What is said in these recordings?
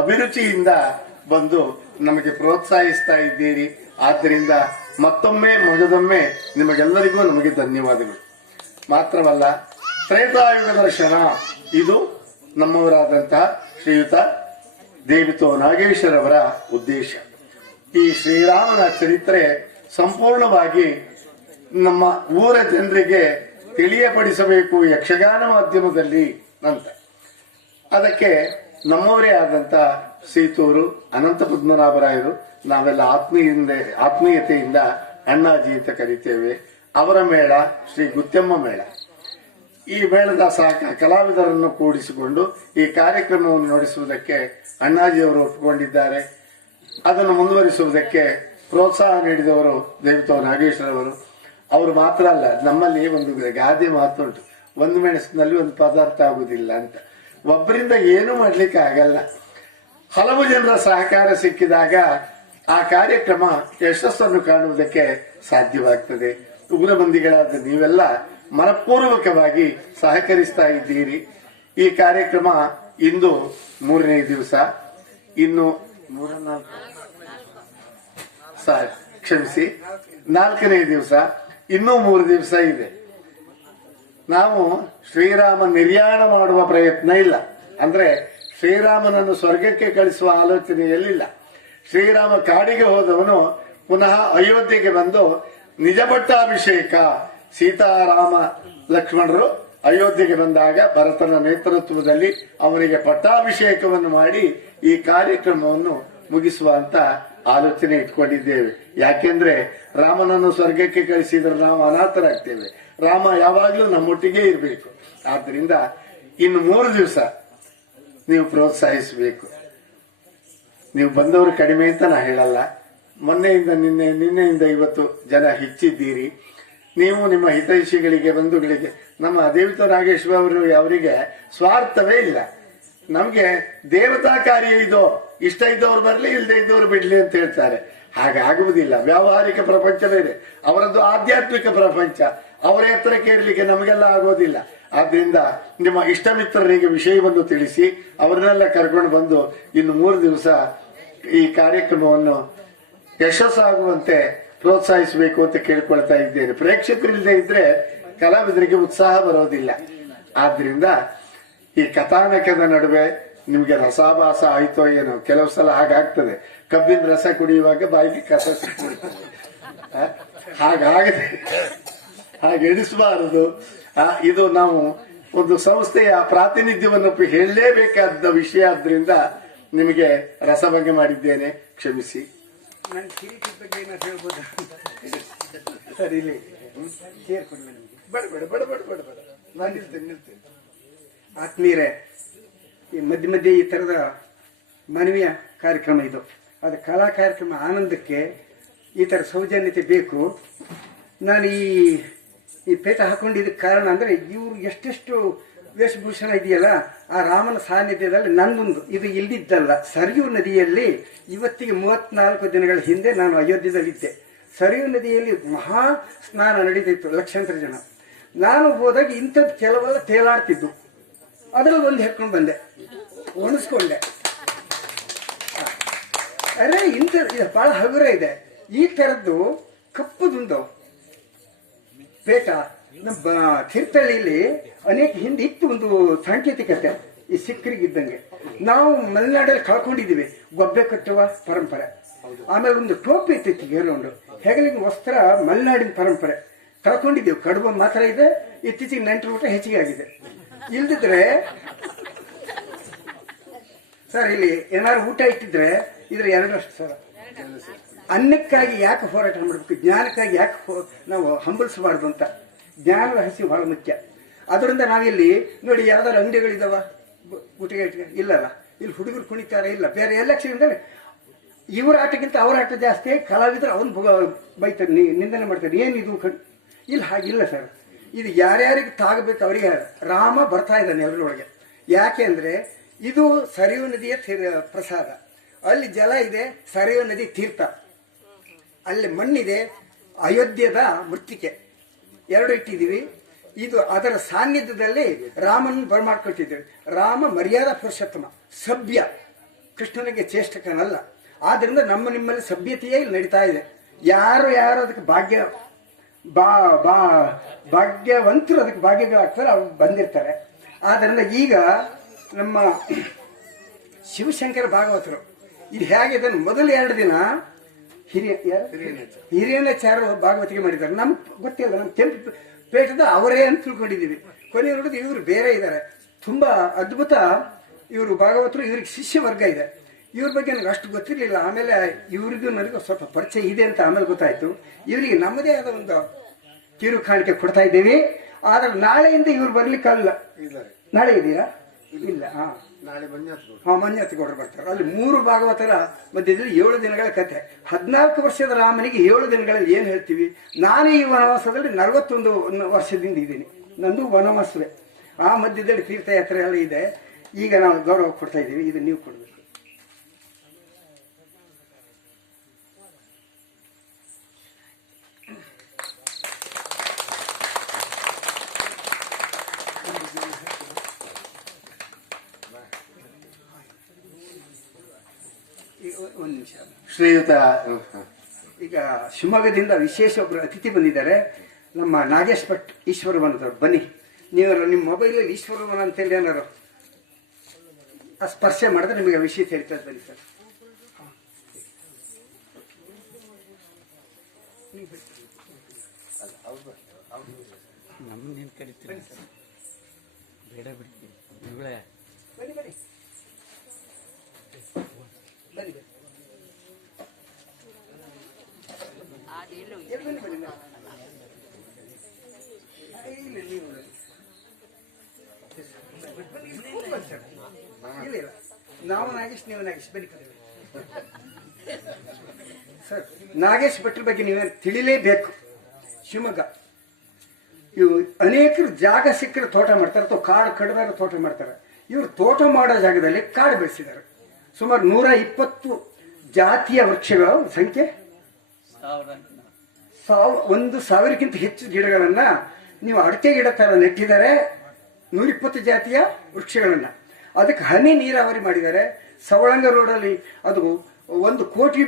ಅಭಿರುಚಿಯಿಂದ ಬಂದು ನಮಗೆ ಪ್ರೋತ್ಸಾಹಿಸ್ತಾ ಇದ್ದೀರಿ. ಆದ್ದರಿಂದ ಮತ್ತೊಮ್ಮೆ ಮಗದೊಮ್ಮೆ ನಿಮಗೆಲ್ಲರಿಗೂ ನಮಗೆ ಧನ್ಯವಾದಗಳು. ಮಾತ್ರವಲ್ಲ, ತ್ರೇತಾಯುಗ ದರ್ಶನ ಇದು ನಮ್ಮವರಾದಂತಹ ಶ್ರೀಯುತ ದೇವಿತೋ ನಾಗೇಶ್ವರವರ ಉದ್ದೇಶ. ಈ ಶ್ರೀರಾಮನ ಚರಿತ್ರೆ ಸಂಪೂರ್ಣವಾಗಿ ನಮ್ಮ ಊರ ಜನರಿಗೆ ತಿಳಿಯಪಡಿಸಬೇಕು ಯಕ್ಷಗಾನ ಮಾಧ್ಯಮದಲ್ಲಿ ಅಂತ. ಅದಕ್ಕೆ ನಮ್ಮವರೇ ಆದಂತ ಸೀತೂರು ಅನಂತ ಪದ್ಮನಾಭರಾಯರು ನಾವೆಲ್ಲ ಆತ್ಮೀಯತೆಯಿಂದ ಅಣ್ಣಾಜಿ ಅಂತ ಕರಿತೇವೆ. ಅವರ ಮೇಳ ಶ್ರೀ ಗುತ್ಯಮ್ಮ ಮೇಳ. ಈ ಮೇಳದ ಕಲಾವಿದರನ್ನು ಕೂಡಿಸಿಕೊಂಡು ಈ ಕಾರ್ಯಕ್ರಮವನ್ನು ನಡೆಸುವುದಕ್ಕೆ ಅಣ್ಣಾಜಿಯವರು ಒಪ್ಪಿಕೊಂಡಿದ್ದಾರೆ. ಅದನ್ನು ಮುಂದುವರಿಸುವುದಕ್ಕೆ ಪ್ರೋತ್ಸಾಹ ನೀಡಿದವರು ದೇವಿತೋ ನಾಗೇಶ್ವರವರು. ಅವರು ಮಾತ್ರ ಅಲ್ಲ, ನಮ್ಮಲ್ಲಿ ಒಂದು ಗಾದೆ ಮಾತುಂಟು, ಒಂದು ಮೆಣಸಿನಲ್ಲಿ ಒಂದು ಪದಾರ್ಥ ಆಗುದಿಲ್ಲ ಅಂತ. ಒಬ್ಬರಿಂದ ಏನು ಮಾಡ್ಲಿಕ್ಕೆ ಆಗಲ್ಲ. ಹಲವು ಜನರ ಸಹಕಾರ ಸಿಕ್ಕಿದಾಗ ಆ ಕಾರ್ಯಕ್ರಮ ಯಶಸ್ಸನ್ನು ಕಾಣುವುದಕ್ಕೆ ಸಾಧ್ಯವಾಗ್ತದೆ. ಉಗ್ರಬಂದಿಗಳಾದ ನೀವೆಲ್ಲ ಮನಪೂರ್ವಕವಾಗಿ ಸಹಕರಿಸ್ತಾ ಇದ್ದೀರಿ. ಈ ಕಾರ್ಯಕ್ರಮ ಇಂದು 3ನೇ ದಿವಸ, ಇನ್ನು 4ನೇ ದಿವಸ, ಇನ್ನೂ 3 ದಿವಸ ಇದೆ. ನಾವು ಶ್ರೀರಾಮ ನಿರ್ಯಾಣ ಮಾಡುವ ಪ್ರಯತ್ನ ಇಲ್ಲ. ಅಂದ್ರೆ ಶ್ರೀರಾಮನನ್ನು ಸ್ವರ್ಗಕ್ಕೆ ಕಳಿಸುವ ಆಲೋಚನೆಯಲ್ಲಿಲ್ಲ. ಶ್ರೀರಾಮ ಕಾಡಿಗೆ ಹೋದವನು ಪುನಃ ಅಯೋಧ್ಯೆಗೆ ಬಂದು ನಿಜ ಪಟ್ಟಾಭಿಷೇಕ, ಸೀತಾರಾಮ ಲಕ್ಷ್ಮಣರು ಅಯೋಧ್ಯೆಗೆ ಬಂದಾಗ ಭರತನ ನೇತೃತ್ವದಲ್ಲಿ ಅವನಿಗೆ ಪಟ್ಟಾಭಿಷೇಕವನ್ನು ಮಾಡಿ ಈ ಕಾರ್ಯಕ್ರಮವನ್ನು ಮುಗಿಸುವ ಅಂತ ಆಲೋಚನೆ ಇಟ್ಕೊಂಡಿದ್ದೇವೆ. ಯಾಕೆಂದ್ರೆ ರಾಮನನ್ನು ಸ್ವರ್ಗಕ್ಕೆ ಕಳಿಸಿದ್ರೆ ನಾವು ಅನಾಥರಾಗ್ತೇವೆ. ರಾಮ ಯಾವಾಗ್ಲೂ ನಮ್ಮೊಟ್ಟಿಗೆ ಇರಬೇಕು. ಆದ್ರಿಂದ ಇನ್ನು 3 ದಿವಸ ನೀವು ಪ್ರೋತ್ಸಾಹಿಸಬೇಕು. ನೀವು ಬಂದವರು ಕಡಿಮೆ ಅಂತ ನಾ ಹೇಳಲ್ಲ. ನಿನ್ನೆಯಿಂದ ಇವತ್ತು ಜನ ಹೆಚ್ಚಿದ್ದೀರಿ. ನೀವು ನಿಮ್ಮ ಹಿತೈಷಿಗಳಿಗೆ, ಬಂಧುಗಳಿಗೆ, ನಮ್ಮ ದೇವಿತೋ ನಾಗೇಶ್ವರ ಅವರಿಗೆ ಸ್ವಾರ್ಥವೇ ಇಲ್ಲ. ನಮ್ಗೆ ದೇವತಾ ಕಾರ್ಯ ಇದೋ, ಇಷ್ಟ ಇದ್ದವ್ರು ಬರ್ಲಿ, ಇಲ್ಲದೆ ಇದ್ದವ್ರು ಬಿಡ್ಲಿ ಅಂತ ಹೇಳ್ತಾರೆ. ಹಾಗಾಗುವುದಿಲ್ಲ. ವ್ಯಾವಹಾರಿಕ ಪ್ರಪಂಚ ಬೇರೆ, ಅವರದ್ದು ಆಧ್ಯಾತ್ಮಿಕ ಪ್ರಪಂಚ. ಅವರ ಎತ್ತರಕ್ಕೆ ಇರಲಿಕ್ಕೆ ನಮಗೆಲ್ಲ ಆಗೋದಿಲ್ಲ. ಆದ್ರಿಂದ ನಿಮ್ಮ ಇಷ್ಟ ಮಿತ್ರರಿಗೆ ವಿಷಯವನ್ನು ತಿಳಿಸಿ ಅವರನ್ನೆಲ್ಲ ಕರ್ಕೊಂಡು ಬಂದು ಇನ್ನು 3 ದಿವಸ ಈ ಕಾರ್ಯಕ್ರಮವನ್ನು ಯಶಸ್ಸಾಗುವಂತೆ ಪ್ರೋತ್ಸಾಹಿಸಬೇಕು ಅಂತ ಕೇಳ್ಕೊಳ್ತಾ ಇದ್ದೇನೆ. ಪ್ರೇಕ್ಷಕರಿಲ್ಲದೆ ಇದ್ರೆ ಕಲಾವಿದರಿಗೆ ಉತ್ಸಾಹ ಬರೋದಿಲ್ಲ. ಆದ್ರಿಂದ ಈ ಕಥಾನಕದ ನಡುವೆ ನಿಮ್ಗೆ ರಸಾಭಾಸ ಆಯ್ತೋ ಏನೋ, ಕೆಲವು ಸಲ ಹಾಗಾಗ್ತದೆ. ಕಬ್ಬಿನ ರಸ ಕುಡಿಯುವಾಗ ಬಾಯಿಗೆ ಕಸ ಸಿಕ್ಕಿರ್ತದೆ. ಹಾಗಾಗದೆ ಹಾಗೆ ಎಣಿಸಬಾರದು. ಇದು ನಾವು ಒಂದು ಸಂಸ್ಥೆಯ ಪ್ರಾತಿನಿಧ್ಯವನ್ನು ಹೇಳಲೇಬೇಕಾದ ವಿಷಯ. ಆದ್ರಿಂದ ನಿಮಗೆ ರಸಭಂಗ ಮಾಡಿದ್ದೇನೆ, ಕ್ಷಮಿಸಿ. ನಾನು ಕಿರೀಟದ ಬಗ್ಗೆ ಏನಾದ್ರು ಹೇಳ್ಬೋದ? ಸರಿ, ಇಲ್ಲಿ ಸೇರ್ಕೊಂಡು ಬೇಡ, ನಾನು ನಿಲ್ತೇನೆ. ಆತ್ಮೀಯರೇ, ಈ ಮಧ್ಯೆ ಈ ತರದ ಮನವಿಯ ಕಾರ್ಯಕ್ರಮ ಇದು. ಅದು ಕಲಾ ಕಾರ್ಯಕ್ರಮ ಆನಂದಕ್ಕೆ ಈ ತರ ಸೌಜನ್ಯತೆ ಬೇಕು. ನಾನು ಈ ಪೇಟ ಹಾಕೊಂಡಿದ್ದಕ್ಕೆ ಕಾರಣ ಅಂದ್ರೆ ಇವ್ರು ಎಷ್ಟೆಷ್ಟು ವೇಷಭೂಷಣ ಇದೆಯಲ್ಲ, ಆ ರಾಮನ ಸಾನ್ನಿಧ್ಯದಲ್ಲಿ ನಂದೊಂದು ಇದು ಇಲ್ಲಿದ್ದಲ್ಲ. ಸರಿಯೂ ನದಿಯಲ್ಲಿ ಇವತ್ತಿಗೆ 34 ದಿನಗಳ ಹಿಂದೆ ನಾನು ಅಯೋಧ್ಯದಲ್ಲಿದ್ದೆ. ಸರಿಯೂ ನದಿಯಲ್ಲಿ ಮಹಾ ಸ್ನಾನ ನಡೀತಿತ್ತು, ಲಕ್ಷಾಂತರ ಜನ. ನಾನು ಹೋದಾಗ ಇಂಥದ್ದು ಕೆಲವೆಲ್ಲ ತೇಲಾಡ್ತಿದ್ದು, ಅದರಲ್ಲಿ ಒಂದು ಹೆಕ್ಕೊಂಡು ಬಂದೆ, ಒಣಸ್ಕೊಂಡೆ. ಅರೆ ಇಂಥದ್ದು ಬಹಳ ಹಗುರ ಇದೆ. ಈ ತರದ್ದು ಕಪ್ಪುದುಂದು ಪೇಟ ನಮ್ಮ ತೀರ್ಥಹಳ್ಳಿಯಲ್ಲಿ ಅನೇಕ ಹಿಂದೆ ಇತ್ತು ಒಂದು ಸಾಂಕೇತಿಕತೆ, ಈ ಸಿಕ್ಕರಿಗಿದ್ದಂಗೆ. ನಾವು ಮಲೆನಾಡಲ್ಲಿ ಕಳ್ಕೊಂಡಿದ್ದೀವಿ ಗೊಬ್ಬೆ ಕಟ್ಟುವ ಪರಂಪರೆ. ಆಮೇಲೆ ಒಂದು ಟೋಪಿ ಇರ್ತಿತ್ತು ಗೇರೌಂಡು, ಹೆಗಲಿನ ವಸ್ತ್ರ ಮಲೆನಾಡಿನ ಪರಂಪರೆ ಕಳ್ಕೊಂಡಿದ್ದೀವಿ. ಕಡುಬು ಮಾತ್ರ ಇದೆ. ಇತ್ತೀಚೆಗೆ ನೆಂಟರು ಊಟ ಹೆಚ್ಚಿಗೆ ಆಗಿದೆ. ಇಲ್ದಿದ್ರೆ ಸರ್, ಇಲ್ಲಿ ಏನಾದ್ರು ಊಟ ಇಟ್ಟಿದ್ರೆ ಇದ್ರ 2 ಸರ್. ಅನ್ನಕ್ಕಾಗಿ ಯಾಕೆ ಹೋರಾಟ ಮಾಡಬೇಕು, ಜ್ಞಾನಕ್ಕಾಗಿ ಯಾಕೆ ನಾವು ಹಂಬಲಿಸಬಾರ್ದು ಅಂತ. ಜ್ಞಾನದ ಹಸಿವು ಬಹಳ ಮುಖ್ಯ. ಅದರಿಂದ ನಾವಿಲ್ಲಿ ನೋಡಿ, ಯಾವ್ದಾರು ಅಂಗಡಿಗಳಿದಾವ ಊಟಿಗೆ ಇಲ್ಲಲ್ಲ, ಇಲ್ಲಿ ಹುಡುಗರು ಕುಣಿತಾರೆ ಇಲ್ಲ, ಬೇರೆ ಎಲ್ಲ ಕ್ಷೇತ್ರದಲ್ಲಿ ಇವ್ರ ಆಟಕ್ಕಿಂತ ಅವ್ರ ಆಟ ಜಾಸ್ತಿ. ಕಲಾವಿದರು ಅವನು ಬೈತಾರೆ, ನಿಂದನೆ ಮಾಡ್ತಾರೆ, ಏನಿದು ಇಲ್ಲಿ ಹಾಗಿಲ್ಲ ಸರ್. ಇದು ಯಾರ್ಯಾರಿಗೆ ತಾಗಬೇಕು ಅವರಿಗೆ. ರಾಮ ಬರ್ತಾ ಇದ್ದಾನೆ ಎಲ್ಲರೊಳಗೆ. ಯಾಕೆ ಅಂದ್ರೆ ಇದು ಸರಿಯೂ ನದಿಯ ಪ್ರಸಾದ. ಅಲ್ಲಿ ಜಲ ಇದೆ, ಸರಿಯೂ ನದಿ ತೀರ್ಥ. ಅಲ್ಲಿ ಮಣ್ಣಿದೆ, ಅಯೋಧ್ಯದ ಮೃತ್ತಿಕೆ 2 ಇಟ್ಟಿದ್ದೀವಿ. ಇದು ಅದರ ಸಾನ್ನಿಧ್ಯದಲ್ಲಿ ರಾಮನ ಬರಮಾಡ್ಕೊಳ್ತಿದ್ದೇವೆ. ರಾಮ ಮರ್ಯಾದಾ ಪುರುಷೋತ್ತಮ, ಸಭ್ಯ, ಕೃಷ್ಣನಿಗೆ ಚೇಷ್ಟಕನಲ್ಲ. ಆದ್ರಿಂದ ನಮ್ಮ ನಿಮ್ಮಲ್ಲಿ ಸಭ್ಯತೆಯೇ ಇಲ್ಲಿ ನಡೀತಾ ಇದೆ. ಯಾರು ಅದಕ್ಕೆ ಭಾಗ್ಯವಂತರು ಅದಕ್ಕೆ ಭಾಗ್ಯಗಳಾಗ್ತಾರೆ, ಅವ್ರು ಬಂದಿರ್ತಾರೆ. ಆದ್ದರಿಂದ ಈಗ ನಮ್ಮ ಶಿವಶಂಕರ ಭಾಗವತರು ಇದು ಹೇಗಿದೆ, ಮೊದಲು 2 ದಿನ ಹಿರಿಯನಾಚಾರ್ಯರು ಭಾಗವತಿಗೆ ಮಾಡಿದ್ದಾರೆ. ನಮ್ಗೆ ಗೊತ್ತಿಲ್ಲ, ನಮ್ಮ ಕೆಂಪು ಪೇಟದ ಅವರೇ ಅಂತ ತಿಳ್ಕೊಂಡಿದ್ದೀವಿ. ಕೊನೆ ನೋಡಿದ್ರೆ ಇವರು ಬೇರೆ ಇದ್ದಾರೆ, ತುಂಬಾ ಅದ್ಭುತ ಇವರು ಭಾಗವತರು. ಇವ್ರಿಗೆ ಶಿಷ್ಯ ವರ್ಗ ಇದೆ. ಇವ್ರ ಬಗ್ಗೆ ನನಗೆ ಅಷ್ಟು ಗೊತ್ತಿರಲಿಲ್ಲ. ಆಮೇಲೆ ಇವ್ರಿಗೂ ನನಗೂ ಸ್ವಲ್ಪ ಪರಿಚಯ ಇದೆ ಅಂತ ಆಮೇಲೆ ಗೊತ್ತಾಯ್ತು. ಇವರಿಗೆ ನಮ್ಮದೇ ಆದ ಒಂದು ಕಿರು ಕಾಣಿಕೆ ಕೊಡ್ತಾ ಇದ್ದೀವಿ. ಆದ್ರೆ ನಾಳೆಯಿಂದ ಇವ್ರು ಬರ್ಲಿಕ್ಕಲ್ಲ. ನಾಳೆ ಇದೆಯಾ? ಇಲ್ಲ. ನಾಳೆ ಮಂಜಾತಿಗೌಡರು ಬರ್ತಾರೆ. ಅಲ್ಲಿ 3 ಭಾಗವತರ ಮಧ್ಯದಲ್ಲಿ 7 ದಿನಗಳ ಕಥೆ. 14 ವರ್ಷದ ರಾಮನಿಗೆ 7 ದಿನಗಳಲ್ಲಿ ಏನ್ ಹೇಳ್ತೀವಿ? ನಾನು ಈ ವನವಾಸದಲ್ಲಿ 41 ವರ್ಷದಿಂದ ಇದ್ದೀನಿ. ನಂದು ವನವಾಸವೇ. ಆ ಮಧ್ಯದಲ್ಲಿ ತೀರ್ಥಯಾತ್ರೆ ಎಲ್ಲ ಇದೆ. ಈಗ ನಾವು ಗೌರವ ಕೊಡ್ತಾ ಇದ್ದೀವಿ. ಇದು ನೀವು ಕೊಡಬೇಕು. ಒಂದು ನಿಮಿಷ. ಶ್ರೀಯುತ ಈಗ ಶಿವಮೊಗ್ಗದಿಂದ ವಿಶೇಷ ಒಬ್ಬರು ಅತಿಥಿ ಬಂದಿದ್ದಾರೆ, ನಮ್ಮ ನಾಗೇಶ್ ಭಟ್ ಈಶ್ವರವನದವ್ರು. ಬನ್ನಿ, ನೀವು ನಿಮ್ಮ ಮೊಬೈಲಲ್ಲಿ ಈಶ್ವರವನ ಅಂತೇಳಿ ಏನಾರು ಸ್ಪರ್ಶ ಮಾಡಿದ್ರೆ ನಿಮಗೆ ವಿಷಯ ಹೇಳ್ತಾರೆ. ಬನ್ನಿ ಸರ್. ನಮ್ಮನ್ನೇನು ಕರಿತೀರಿ ಸರ್? ಬೇಡ ಬಿಡ್ತೀನಿ ಇವುಗಳೇ. ಬನ್ನಿ ಬನ್ನಿ ಬನ್ನಿ ಬನ್ನಿ. ನಾವು ನಾಗೇಶ್, ನೀವು ನಾಗೇಶ್, ಬನ್ನಿ ಸರ್. ನಾಗೇಶ್ ಭಟ್ರ ಬಗ್ಗೆ ನೀವೇ ತಿಳಿಲೇಬೇಕು. ಶಿವಮೊಗ್ಗ ಇವು ಅನೇಕರು ಜಾಗ ಸಿಕ್ಕರೆ ತೋಟ ಮಾಡ್ತಾರೆ ಅಥವಾ ಕಾಡು ಕಡಿಮೆ ತೋಟ ಮಾಡ್ತಾರೆ. ಇವರು ತೋಟ ಮಾಡೋ ಜಾಗದಲ್ಲಿ ಕಾಡು ಬೆಳೆಸಿದ್ದಾರೆ. ಸುಮಾರು 120 ಜಾತಿಯ ವೃಕ್ಷಗಳ ಸಂಖ್ಯೆ 1,000ಕ್ಕಿಂತ ಹೆಚ್ಚು ಗಿಡಗಳನ್ನ ನೀವು ಅಡಕೆ ಗಿಡ ತರ ನೆಟ್ಟಿದ್ದಾರೆ. 120 ಜಾತಿಯ ವೃಕ್ಷಗಳನ್ನ ಅದಕ್ಕೆ ಹನಿ ನೀರಾವರಿ ಮಾಡಿದ್ದಾರೆ. ಸವಳಂಗ ರೋಡಲ್ಲಿ ಅದು 1 ಕೋಟಿ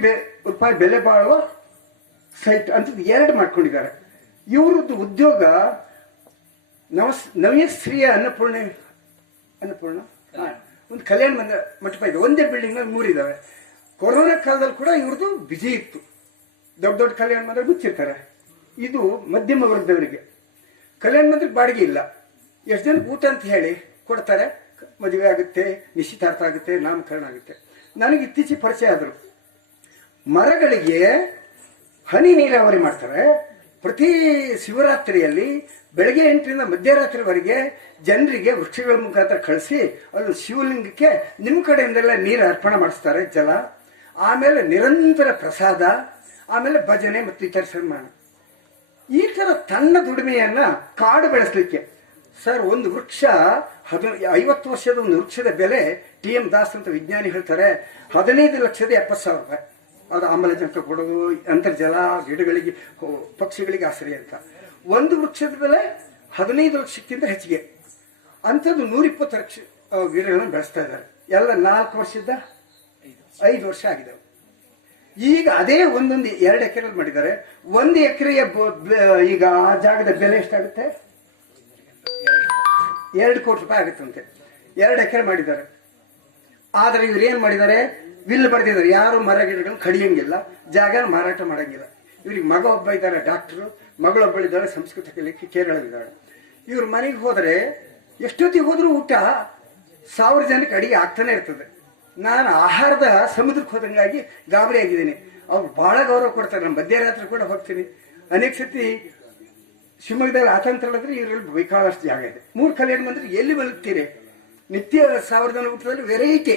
ರೂಪಾಯಿ ಬೆಲೆ ಬಾಳುವ ಸೈಟ್ ಅಂತ 2 ಮಾಡ್ಕೊಂಡಿದ್ದಾರೆ. ಇವ್ರದ್ದು ಉದ್ಯೋಗ ನವೀಶ್ರೀಯ ಅನ್ನಪೂರ್ಣ ಒಂದು ಕಲ್ಯಾಣ ಮಂಟಪ ಇದೆ. ಒಂದೇ ಬಿಲ್ಡಿಂಗ್ ನಲ್ಲಿ 3 ಇದಾವೆ. ಕೊರೋನಾ ಕಾಲದಲ್ಲಿ ಕೂಡ ಇವ್ರದ್ದು ಬಿಜಿ ಇತ್ತು. ದೊಡ್ಡ ದೊಡ್ಡ ಕಲ್ಯಾಣ ಮಂದಿರ ಮುಚ್ಚಿರ್ತಾರೆ. ಇದು ಮಧ್ಯಮ ವರ್ಗದವರಿಗೆ. ಕಲ್ಯಾಣ ಮಂದಿರ ಬಾಡಿಗೆ ಇಲ್ಲ. ಎಷ್ಟು ಜನಕ್ಕೆ ಊಟ ಅಂತ ಹೇಳಿ ಕೊಡ್ತಾರೆ. ಮದುವೆ ಆಗುತ್ತೆ, ನಿಶ್ಚಿತಾರ್ಥ ಆಗುತ್ತೆ, ನಾಮಕರಣ ಆಗುತ್ತೆ. ನನಗೆ ಇತ್ತೀಚೆಗೆ ಪರಿಚಯ ಆದರು. ಮರಗಳಿಗೆ ಹನಿ ನೀರಾವರಿ ಮಾಡ್ತಾರೆ. ಪ್ರತಿ ಶಿವರಾತ್ರಿಯಲ್ಲಿ ಬೆಳಗ್ಗೆ 8ರಿಂದ ಮಧ್ಯರಾತ್ರಿವರೆಗೆ ಜನರಿಗೆ ವೃಕ್ಷಗಳ ಮುಖಾಂತರ ಕಳಿಸಿ ಅಲ್ಲಿ ಶಿವಲಿಂಗಕ್ಕೆ ನಿಮ್ಮ ಕಡೆಯಿಂದೆಲ್ಲ ನೀರು ಅರ್ಪಣೆ ಮಾಡಿಸ್ತಾರೆ, ಜಲ. ಆಮೇಲೆ ನಿರಂತರ ಪ್ರಸಾದ, ಆಮೇಲೆ ಭಜನೆ ಮತ್ತು ಇತರ ಸನ್ಮಾನ. ಈ ತರ ತನ್ನ ದುಡಿಮೆಯನ್ನ ಕಾಡು ಬೆಳೆಸಲಿಕ್ಕೆ ಸರ್, ಒಂದು ವೃಕ್ಷ 50 ವರ್ಷದ ಒಂದು ವೃಕ್ಷದ ಬೆಲೆ TM ದಾಸ್ ಅಂತ ವಿಜ್ಞಾನಿ ಹೇಳ್ತಾರೆ 15,70,000 ರೂಪಾಯಿ. ಅದು ಆಮ್ಲಜನಕ ಕೊಡೋದು, ಅಂತರ್ಜಲ, ಗಿಡಗಳಿಗೆ, ಪಕ್ಷಿಗಳಿಗೆ ಆಶ್ರಯ ಅಂತ. ಒಂದು ವೃಕ್ಷದ ಬೆಲೆ 15 ಲಕ್ಷಕ್ಕಿಂತ ಹೆಚ್ಚಿಗೆ. ಅಂಥದ್ದು 120 ಲಕ್ಷ ಗಿಡಗಳನ್ನು ಬೆಳೆಸ್ತಾ ಇದ್ದಾರೆ. ಎಲ್ಲ 4 ವರ್ಷದ 5 ವರ್ಷ ಆಗಿದೆ. ಈಗ ಅದೇ ಒಂದೊಂದು 2 ಎಕರೆಯಲ್ಲಿ ಮಾಡಿದ್ದಾರೆ. 1 ಎಕರೆಯ ಈಗ ಆ ಜಾಗದ ಬೆಲೆ ಎಷ್ಟಾಗುತ್ತೆ? 2 ಕೋಟಿ ರೂಪಾಯಿ ಆಗುತ್ತಂತೆ. 2 ಎಕರೆ ಮಾಡಿದ್ದಾರೆ. ಆದ್ರೆ ಇವ್ರು ಏನ್ ಮಾಡಿದ್ದಾರೆ? ವಿಲ್ ಬರೆದಿದ್ದಾರೆ, ಯಾರು ಮರ ಗಿಡಗಳನ್ನು ಕಡಿಯಂಗಿಲ್ಲ, ಜಾಗ ಮಾರಾಟ ಮಾಡಂಗಿಲ್ಲ. ಇವ್ರಿಗೆ ಮಗ ಒಬ್ಬ ಇದ್ದಾರೆ ಡಾಕ್ಟರು, ಮಗಳೊಬ್ಬಳಿದ್ದಾರೆ ಸಂಸ್ಕೃತ ಕಲಿಕೆ ಕೇರಳದಿದ್ದಾಳೆ. ಇವ್ರ ಮನೆಗೆ ಹೋದರೆ ಎಷ್ಟೊತ್ತಿಗೆ ಹೋದ್ರೂ ಊಟ 1000 ಜನಕ್ಕೆ ಅಡಿಗೆ ಆಗ್ತಾನೆ ಇರ್ತದೆ. ನಾನು ಆಹಾರದ ಸಮುದ್ರಕ್ಕೆ ಹೋದಂಗಾಗಿ ಗಾಬರಿ ಆಗಿದ್ದೀನಿ. ಅವ್ರು ಬಹಳ ಗೌರವ ಕೊಡ್ತಾರೆ. ನಾನು ಮಧ್ಯರಾತ್ರಿ ಕೂಡ ಹೋಗ್ತೀನಿ. ಅನೇಕ ಸತಿ ಶಿವಮೊಗ್ಗದಲ್ಲಿ ಆತಂತ್ರಳಿದ್ರೆ ಇವರಲ್ಲಿ ಬೇಕಾದಷ್ಟು ಜಾಗ ಇದೆ. 3 ಕಲ್ಯಾಣ ಮಂದಿರ ಎಲ್ಲಿ ಮಲಗ್ತೀರಿ? ನಿತ್ಯ 1000 ಜನ ಊಟದಲ್ಲಿ ವೆರೈಟಿ,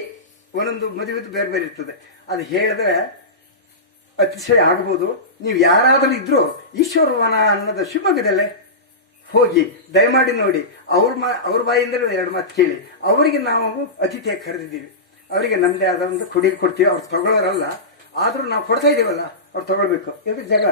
ಒಂದೊಂದು ಮದುವೆದು ಬೇರೆ ಬೇರೆ ಇರ್ತದೆ. ಅದು ಹೇಳಿದ್ರೆ ಅತಿಶಯ ಆಗ್ಬೋದು. ನೀವು ಯಾರಾದರೂ ಇದ್ರು ಈಶ್ವರವನ ಅನ್ನೋದು ಶಿವಮೊಗ್ಗದಲ್ಲೇ ಹೋಗಿ ದಯಮಾಡಿ ನೋಡಿ. ಅವ್ರ ಬಾಯಿಂದಲೂ 2 ಮಾತು ಕೇಳಿ. ಅವರಿಗೆ ನಾವು ಅತಿಥಿಯಾಗಿ ಕರೆದಿದ್ದೀವಿ. ಅವರಿಗೆ ನಮ್ಮದೇ ಆದ ಒಂದು ಕೊಡುಗೆ ಕೊಡ್ತೀವಿ. ಅವ್ರು ತಗೊಳ್ಳೋರಲ್ಲ, ಆದ್ರೂ ನಾವು ಕೊಡ್ತಾ ಇದೀವಲ್ಲ, ಅವ್ರು ತಗೊಳ್ಬೇಕು. ಇದು ಜಗಳ.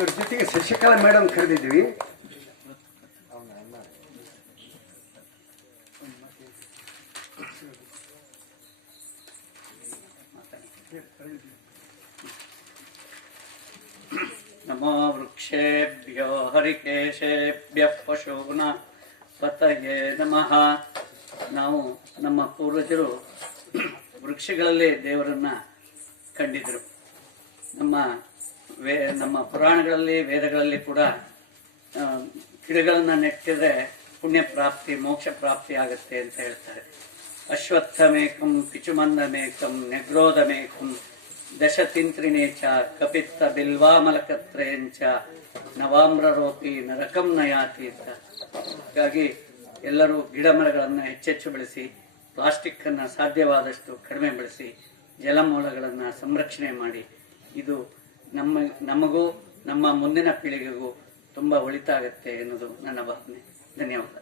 ಇವ್ರ ಜೊತೆಗೆ ಶಶಿಕಲಾ ಮೇಡಮ್ ಕರೆದಿದ್ವಿ. ನಮೋ ವೃಕ್ಷೇಭ್ಯೋ ಹರಿಕೇಶೇಭ್ಯಃ ಪಶೂನ ಪತಯೇ ನಮಃ. ನಾವು ನಮ್ಮ ಪೂರ್ವಜರು ವೃಕ್ಷಗಳಲ್ಲಿ ದೇವರನ್ನ ಕಂಡಿದ್ರು. ನಮ್ಮ ಪುರಾಣಗಳಲ್ಲಿ ವೇದಗಳಲ್ಲಿ ಕೂಡ ಗಿಡಗಳನ್ನು ನೆಟ್ಟಿದ್ರೆ ಪುಣ್ಯ ಪ್ರಾಪ್ತಿ ಮೋಕ್ಷ ಪ್ರಾಪ್ತಿ ಆಗುತ್ತೆ ಅಂತ ಹೇಳ್ತಾರೆ. ಅಶ್ವತ್ಥಮೇಕಂ ಪಿಚುಮಂದಮೇಕಂ ನೆಗ್ರೋಧಮೇಕಂ ದಶತಿಂತ್ರಿಣೇಚ ಕಪಿತ್ತ ಬಿಲ್ವಾಮಲಕತ್ರೇಂಚ ನವಾಮ್ರರೋಪಿ ನರಕಂ ನಯಾತಿ ಅಂತ. ಹಾಗಾಗಿ ಎಲ್ಲರೂ ಗಿಡ ಮರಗಳನ್ನು ಹೆಚ್ಚೆಚ್ಚು ಬೆಳೆಸಿ, ಪ್ಲಾಸ್ಟಿಕ್ ಅನ್ನು ಸಾಧ್ಯವಾದಷ್ಟು ಕಡಿಮೆ ಬೆಳೆಸಿ, ಜಲಮೂಲಗಳನ್ನು ಸಂರಕ್ಷಣೆ ಮಾಡಿ. ಇದು ನಮಗೂ ನಮ್ಮ ಮುಂದಿನ ಪೀಳಿಗೆಗೂ ತುಂಬ ಒಳಿತಾಗತ್ತೆ ಎನ್ನುವುದು ನನ್ನ ಭಾವನೆ. ಧನ್ಯವಾದ.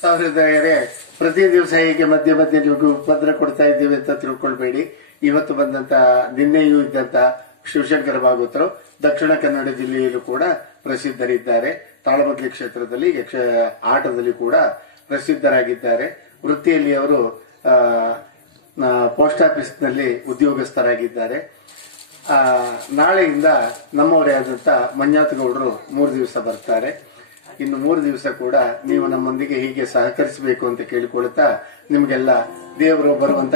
ಸಹೃದಯರೇ, ಪ್ರತಿ ದಿವಸ ಹೀಗೆ ಮಧ್ಯೆ ಮಧ್ಯೆ ನಿಮಗೂ ಉಪದ್ರ ಕೊಡ್ತಾ ಇದ್ದೀವಿ ಅಂತ ತಿಳ್ಕೊಳ್ಬೇಡಿ. ಇವತ್ತು ನಿನ್ನೆಯೂ ಇದ್ದಂತ ಶಿವಶಂಕರ ಭಾಗವತರು ದಕ್ಷಿಣ ಕನ್ನಡ ಜಿಲ್ಲೆಯಲ್ಲೂ ಕೂಡ ಪ್ರಸಿದ್ಧರಿದ್ದಾರೆ. ತಾಳಮದ್ಲಿ ಕ್ಷೇತ್ರದಲ್ಲಿ ಆಟದಲ್ಲಿ ಕೂಡ ಪ್ರಸಿದ್ಧರಾಗಿದ್ದಾರೆ. ವೃತ್ತಿಯಲ್ಲಿ ಅವರು ಪೋಸ್ಟ್ ಆಫೀಸ್ನಲ್ಲಿ ಉದ್ಯೋಗಸ್ಥರಾಗಿದ್ದಾರೆ. ನಾಳೆಯಿಂದ ನಮ್ಮವರೇ ಆದಂತ ಮಂಜಾತ್ ಗೌಡರು 3 ದಿವಸ ಬರ್ತಾರೆ. ಇನ್ನು 3 ದಿವಸ ಕೂಡ ನೀವು ನಮ್ಮೊಂದಿಗೆ ಹೀಗೆ ಸಹಕರಿಸಬೇಕು ಅಂತ ಕೇಳಿಕೊಳ್ತಾ, ನಿಮ್ಗೆಲ್ಲ ದೇವರು ಬರುವಂತ